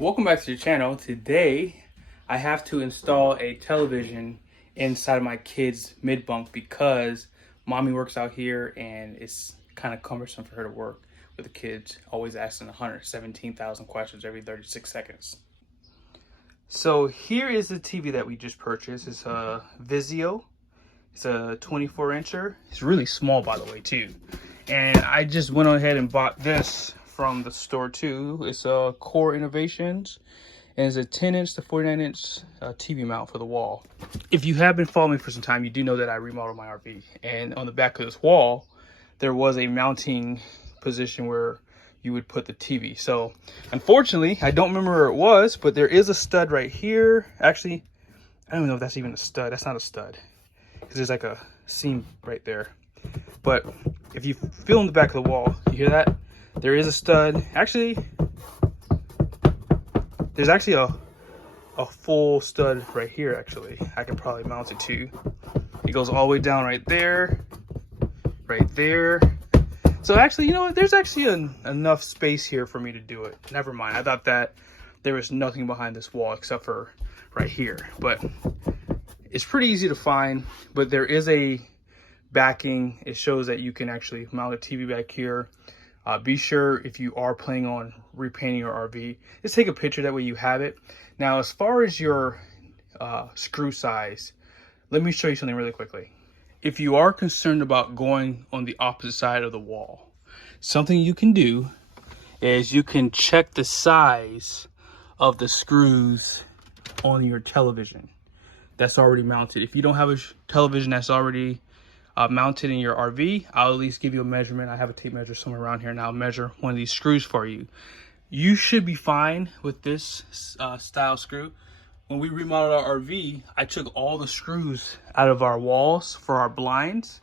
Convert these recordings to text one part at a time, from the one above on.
Welcome back to your channel. Today I have to install a television inside of my kid's mid bunk because mommy works out here and it's kind of cumbersome for her to work with the kids, always asking 117,000 questions every 36 seconds. So here is the TV that we just purchased. It's a VIZIO. It's a 24-incher. It's really small, by the way, too. And I just went ahead and bought this from the store too. It's a Core Innovations, and it's a 10-inch to 49-inch TV mount for the wall. If you have been following me for some time, you do know that I remodeled my RV, and on the back of this wall there was a mounting position where you would put the TV. So unfortunately, I don't remember where it was, but there is a stud right here. Actually, I don't even know if that's even a stud. That's not a stud, because there's like a seam right there. But if you feel in the back of the wall, you hear that? There is a stud. Actually, there's actually a full stud right here. Actually, I can probably mount it to. It goes all the way down right there, right there. So actually, you know what? There's actually enough space here for me to do it. Never mind. I thought that there was nothing behind this wall except for right here. But it's pretty easy to find. But there is a backing. It shows that you can actually mount a TV back here. Be sure, if you are planning on repainting your RV, just take a picture, that way you have it. Now, as far as your screw size, let me show you something really quickly. If you are concerned about going on the opposite side of the wall, something you can do is you can check the size of the screws on your television that's already mounted. If you don't have a television that's already mounted in your RV, I'll at least give you a measurement. I have a tape measure somewhere around here, and I'll measure one of these screws for you. You should be fine with this style screw. When we remodeled our RV, I took all the screws out of our walls for our blinds,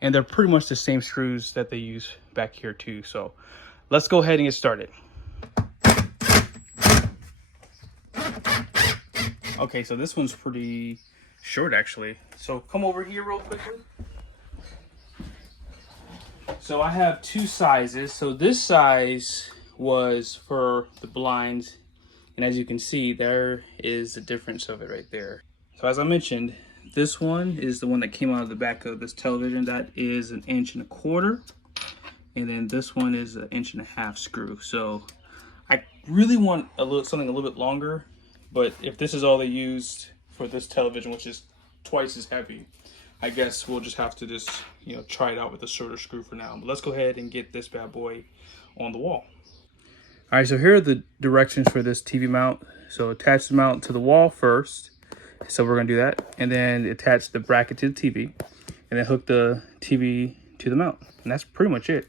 and they're pretty much the same screws that they use back here too. So let's go ahead and get started. Okay, so this one's pretty short actually. So come over here real quickly. So I have two sizes. So this size was for the blinds, and as you can see, there is the difference of it right there. So as I mentioned, this one is the one that came out of the back of this television. That is 1.25 inches, and then this one is 1.5 inches screw. So I really want something a little bit longer, but if this is all they used for this television, which is twice as heavy, I guess we'll just have to try it out with a shorter screw for now. But let's go ahead and get this bad boy on the wall. All right, so here are the directions for this TV mount. So attach the mount to the wall first. So we're gonna do that. And then attach the bracket to the TV. And then hook the TV to the mount. And that's pretty much it.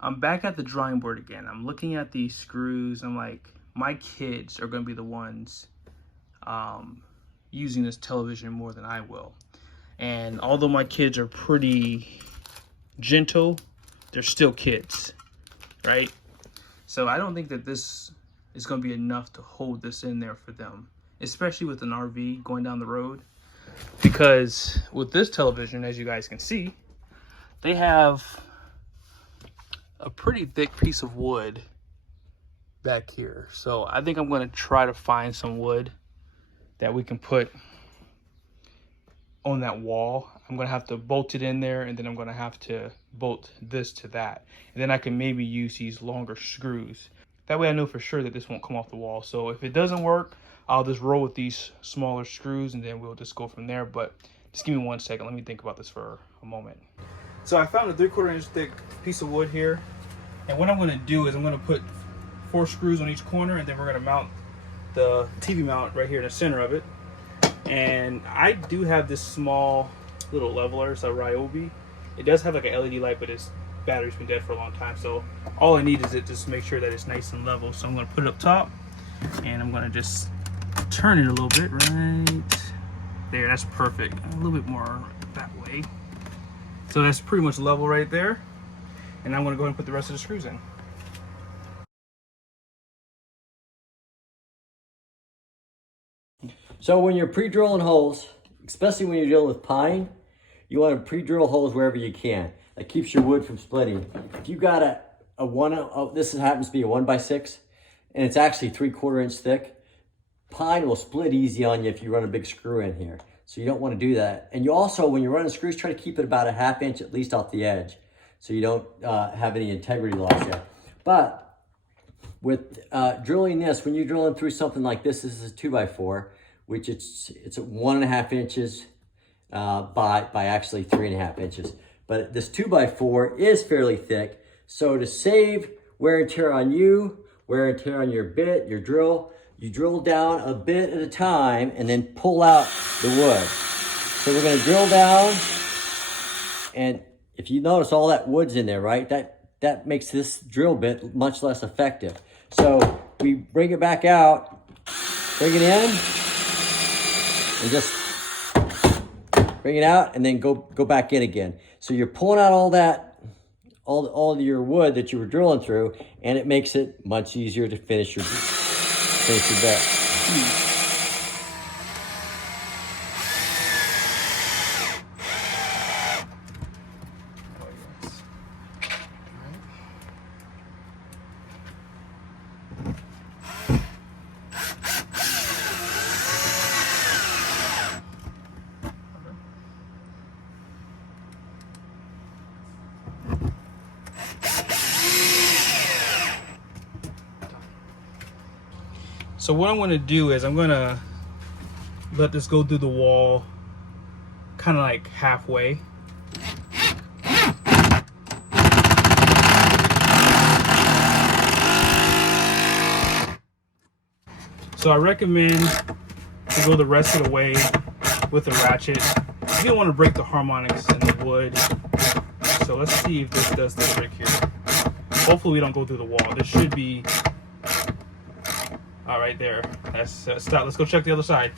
I'm back at the drawing board again. I'm looking at these screws. I'm like, my kids are going to be the ones using this television more than I will. And although my kids are pretty gentle, they're still kids, right? So I don't think that this is going to be enough to hold this in there for them, especially with an RV going down the road. Because with this television, as you guys can see, they have a pretty thick piece of wood back here. So I think I'm going to try to find some wood that we can put on that wall. I'm going to have to bolt it in there, and then I'm going to have to bolt this to that. And then I can maybe use these longer screws. That way I know for sure that this won't come off the wall. So if it doesn't work, I'll just roll with these smaller screws, and then we'll just go from there. But just give me 1 second. Let me think about this for a moment. So I found a 3/4 inch thick piece of wood here, and what I'm going to do is I'm going to put 4 screws on each corner, and then we're going to mount the TV mount right here in the center of it. And I do have this small little leveler. It's a Ryobi. It does have like an LED light, but its battery's been dead for a long time, so all I need is it just to make sure that it's nice and level. So I'm going to put it up top, And I'm gonna just turn it a little bit right there. That's perfect. A little bit more that way. So that's pretty much level right there. And I'm gonna go ahead and put the rest of the screws in. So when you're pre-drilling holes, especially when you're dealing with pine, you want to pre-drill holes wherever you can. That keeps your wood from splitting. If you've got this happens to be a 1x6, and it's actually 3/4 inch thick, pine will split easy on you if you run a big screw in here. So you don't want to do that. And you also, when you're running screws, try to keep it about a 1/2 inch at least off the edge, so you don't have any integrity loss yet. But with drilling this, when you're drilling through something like this is a 2x4, which it's 1.5 inches by actually 3.5 inches. But this 2x4 is fairly thick. So to save wear and tear on you, wear and tear on your bit, your drill, you drill down a bit at a time and then pull out the wood. So we're gonna drill down, and if you notice all that wood's in there, right? That makes this drill bit much less effective. So we bring it back out, bring it in, and just bring it out and then go back in again. So you're pulling out all that, all of your wood that you were drilling through, and it makes it much easier to finish your bit. So what I'm going to do is I'm going to let this go through the wall kind of like halfway. So I recommend to go the rest of the way with the ratchet. You don't want to break the harmonics in the wood. So let's see if this does the trick here. Hopefully we don't go through the wall. This should be all right there. That's stop. Let's go check the other side.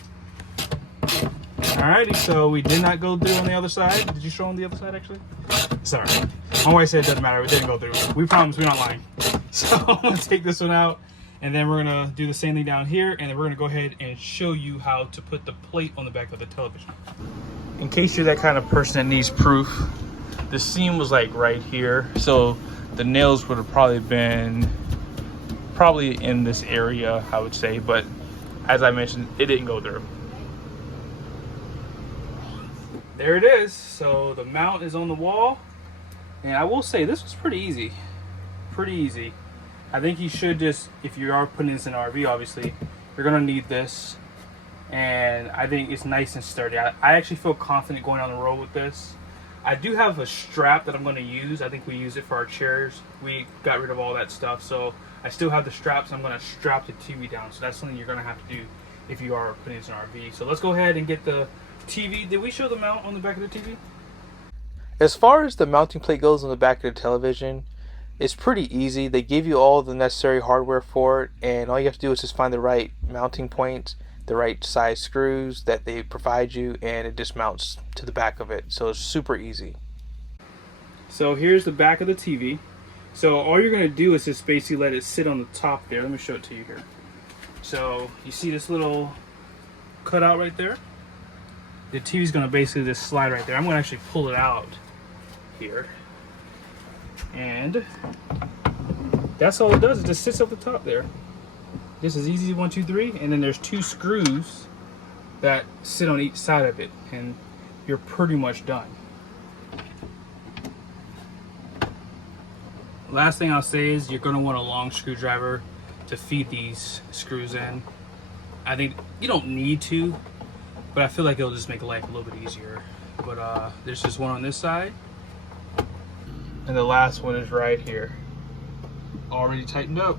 Alrighty, so we did not go through on the other side. Did you show on the other side actually? Sorry. My wife said it doesn't matter. We didn't go through. We promise we're not lying. So I'm gonna take this one out, and then we're gonna do the same thing down here, and then we're gonna go ahead and show you how to put the plate on the back of the television. In case you're that kind of person that needs proof, the seam was like right here, so the nails would have probably been in this area, I would say, but as I mentioned, it didn't go through. There it is. So the mount is on the wall, and I will say this was pretty easy. I think you should just, if you are putting this in an RV, obviously you're gonna need this, and I think it's nice and sturdy. I actually feel confident going on the road with this. I do have a strap that I'm going to use. I think we use it for our chairs. We got rid of all that stuff, so I still have the straps. I'm going to strap the TV down, so that's something you're going to have to do if you are putting this in an RV. So let's go ahead and get the TV. Did we show the mount on the back of the TV? As far as the mounting plate goes on the back of the television, it's pretty easy. They give you all the necessary hardware for it, and all you have to do is just find the right mounting points, the right size screws that they provide you, and it just mounts to the back of it. So it's super easy. So here's the back of the TV. So all you're going to do is just basically let it sit on the top there. Let me show it to you here. So you see this little cutout right there? The TV's going to basically just slide right there. I'm going to actually pull it out here. And that's all it does. It just sits up the top there. This is easy, 1, 2, 3, and then there's 2 screws that sit on each side of it, and you're pretty much done. Last thing I'll say is you're going to want a long screwdriver to feed these screws in. I think you don't need to, but I feel like it'll just make life a little bit easier. But there's just one on this side, and the last one is right here, already tightened up.